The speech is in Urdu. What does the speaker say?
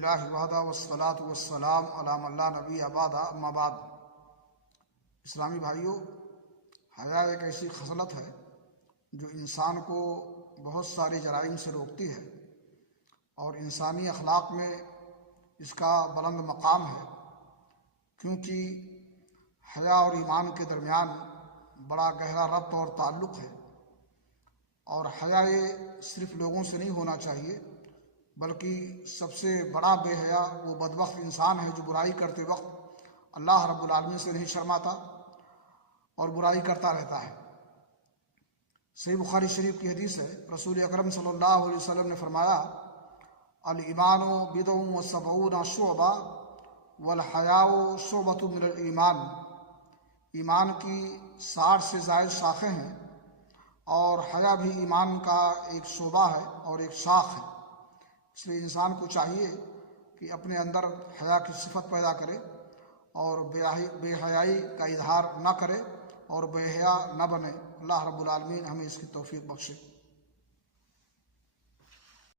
للہ وحدہ والصلاۃ والسلام علی من لا نبی بعدہ اما بعد۔ اسلامی بھائیوں، حیا ایک ایسی خصلت ہے جو انسان کو بہت ساری جرائم سے روکتی ہے اور انسانی اخلاق میں اس کا بلند مقام ہے، کیونکہ حیا اور ایمان کے درمیان بڑا گہرا ربط اور تعلق ہے۔ اور حیا یہ صرف لوگوں سے نہیں ہونا چاہیے، بلکہ سب سے بڑا بے حیا وہ بدبخت انسان ہے جو برائی کرتے وقت اللہ رب العالمین سے نہیں شرماتا اور برائی کرتا رہتا ہے۔ صحیح بخاری شریف کی حدیث ہے، رسول اکرم صلی اللہ علیہ وسلم نے فرمایا، الایمان بضع و سبعون شعبہ والحیاء شعبۃ من الایمان۔ ایمان کی 60 سے زائد شاخیں ہیں اور حیا بھی ایمان کا ایک شعبہ ہے اور ایک شاخ ہے۔ اس لیے انسان کو چاہیے کہ اپنے اندر حیا کی صفت پیدا کرے اور بے حیائی کا اظہار نہ کرے اور بے حیا نہ بنے۔ اللہ رب العالمین ہمیں اس کی توفیق بخشے۔